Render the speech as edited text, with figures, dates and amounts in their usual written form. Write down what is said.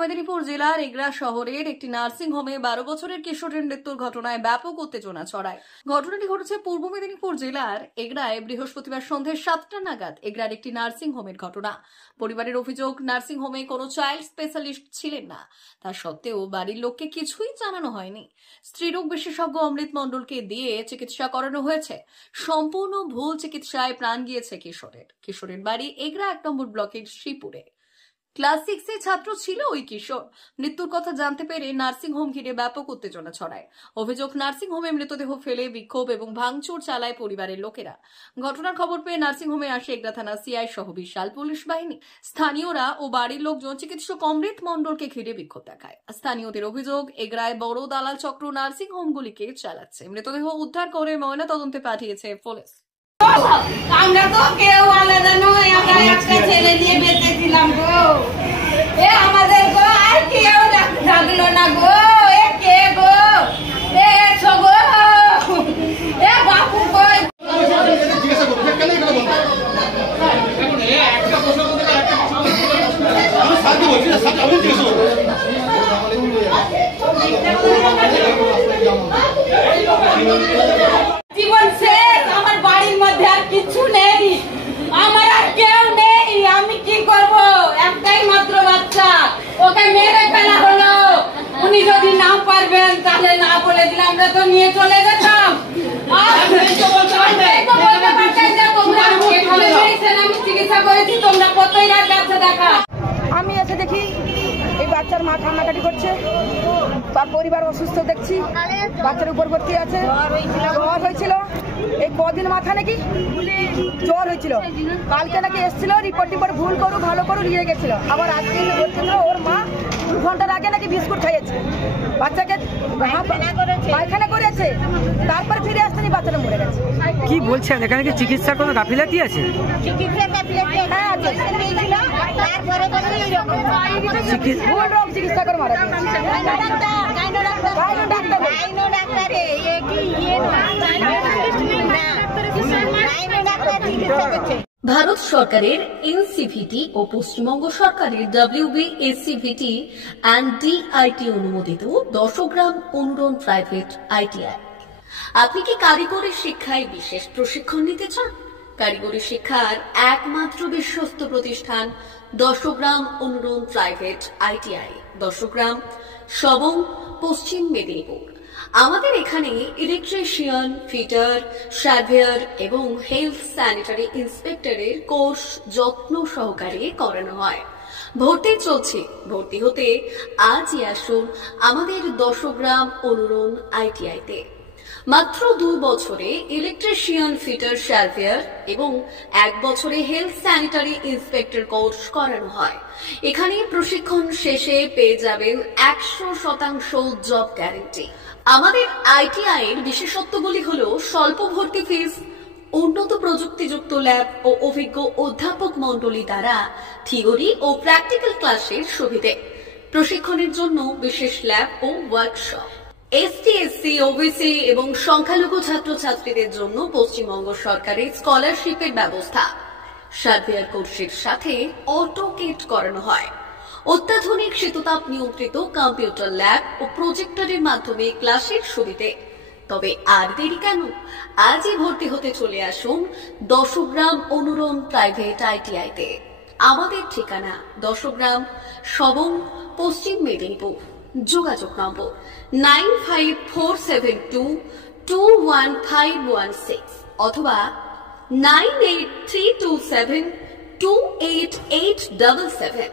মেদিনীপুর জেলার এগরা শহরের একটি নার্সিং হোমে 12 বছরের কিশোরের মৃত্যুর ঘটনায় ব্যাপক উত্তেজনা ছড়ায়। ঘটনাটি ঘটেছে পূর্ব মেদিনীপুর জেলার এগরায় বৃহস্পতিবার সন্ধ্যে 7টা নাগাদ। এগরার একটি নার্সিং হোমের ঘটনা। পরিবারের অভিযোগ, নার্সিং হোমে কোনো চাইল্ড স্পেশালিস্ট ছিলেন না। তা সত্ত্বেও বাড়ির লোককে কিছুই জানানো হয়নি। স্ত্রীরোগ বিশেষজ্ঞ অমৃত মণ্ডলকে দিয়ে চিকিৎসা করানো হয়েছে। সম্পূর্ণ ভুল চিকিৎসায় প্রাণ গিয়েছে কিশোরের বাড়ি এগরা 1 নম্বর ব্লকের শ্রীপুরে। ক্লাস 6 এর ছাত্র ছিল ওই কিশোর। মৃত্যুর কথা জানতে পেরে নার্সিং হোম ঘিরে ব্যাপক উত্তেজনা ছড়ায়। অভিযোগ, নার্সিং হোমে মৃতদেহ ফেলে বিক্ষোভ এবং ভাঙচুর চালায় পরিবারের লোকেরা। ঘটনার খবর পেয়ে নার্সিং হোমে আসে এগরা থানা সিআই সহ বিশাল পুলিশ বাহিনী। স্থানীয়রা ও বাড়ির লোকজন চিকিৎসক অমৃত মণ্ডলকে ঘিরে বিক্ষোভ দেখায়। স্থানীয়দের অভিযোগ, এগরায় বড় দালাল চক্র নার্সিং হোমগুলিকে চালাচ্ছে। মৃতদেহ উদ্ধার করে ময়নাতদন্তে পাঠিয়েছে পুলিশ। আমরা তো কেউ আলাদা নয়, আমরা একটা ছেলে নিয়ে বেঁচেছিলাম গো। এ আমাদের গো আর কেউ থাকলো না গো। এ কে গো? এ এসো গো। এ বাপু কই? জীবন শেষ, আমার বাড়ির মধ্যে আর কিছু নেই, আমার আর কেউ নেই। আমি কি করব? একটাই মাত্র বাচ্চা, ওকে মেরে ফেলা হলো। উনি যদি না পারবেন তাহলে না বলে দিলে আমরা তো নিয়ে চলে যেতাম। আমি চিকিৎসা করেছি, তোমরা কতই রাত বাচ্চা দেখা। আমি এসে দেখি এই বাচ্চার মা কান্নাকাটি করছে, তার পরিবার অসুস্থ দেখছি, বাচ্চার উপর ভর্তি আছে, জ্বর হয়েছিল। এই কদিন মাথা নাকি জ্বর হয়েছিল, কালকে নাকি এসেছিল, রিপোর্ট ভুল করু ভালো করু নিয়ে গেছিল। আবার আজকে বলছিল ওর মা 2 ঘন্টার আগে নাকি বিস্কুট খাইয়েছে, বাচ্চাকে পায়খানা করেছে, তারপর ফিরে আসতেনি বাচ্চাটা মরে গেছে। কি বলছেন, এখানে কি চিকিৎসার কোনো গাফিলতি আছে? হ্যাঁ আছে, ভুল রোগ চিকিৎসা করে মারা ভারত সরকারের এনসিভিটি ও পশ্চিমবঙ্গ সরকারের WBSCVT অ্যান্ড DIT অনুমোদিত 10 গ্রাম অনুরণ প্রাইভেট ITI। আপনি কি কারিগরি শিক্ষায় বিশেষ প্রশিক্ষণ নিতে চান? কারিগরি শিক্ষার একমাত্র বিশ্বস্ত প্রতিষ্ঠান 10 গ্রাম অনুরণ প্রাইভেট ITI, 10 গ্রাম, সবং, পশ্চিম মেদিনীপুর। আমাদের এখানে ইলেকট্রিশিয়ান, ফিটার, সার্ভেয়ার এবং হেলথ স্যানিটারি ইন্সপেক্টরের কোর্স যত্ন সহকারে করানো হয়। ভর্তি চলছে। ভর্তি হতে আজই আসুন আমাদের 10 গ্রাম অনুরণ ITI-তে। মাত্র 2 বছরে ইলেকট্রিশিয়ান, ফিটার, সার্ভেয়ার এবং 1 বছরে হেলথ স্যানিটারি ইন্সপেক্টর কোর্স করানো হয়। এখানে প্রশিক্ষণ শেষে পেয়ে যাবেন 100% জব গ্যারান্টি। আমাদের ITI এর বিশেষত্বগুলি হলো স্বল্প ভর্তি ফিস, উন্নত প্রযুক্তিযুক্ত ল্যাব ও অভিজ্ঞ অধ্যাপক মণ্ডলী দ্বারা থিওরি ও প্র্যাকটিক্যাল ক্লাসের সুবিধে, প্রশিক্ষণের জন্য বিশেষ ল্যাব ও ওয়ার্কশপ, ST, SC, OBC এবং সংখ্যালঘু ছাত্রছাত্রীদের জন্য পশ্চিমবঙ্গ সরকারের স্কলারশিপের ব্যবস্থা। সার্ভেয়ার কোর্সের সাথে অটোকেট করানো হয়। অত্যাধুনিক শীততাপ নিয়ন্ত্রিত কম্পিউটার ল্যাব ও প্রজেক্টরের মাধ্যমে ক্লাসের সুবিধে। তবে আর দেরি কেন? আজই ভর্তি হতে চলে আসুন 10 গ্রাম অনুরণ প্রাইভেট ITI-তে। আমাদের ঠিকানা 10 গ্রাম, সবং, পশ্চিম মেদিনীপুর। যোগাযোগ নম্বর 9547221516 অথবা 9832728877।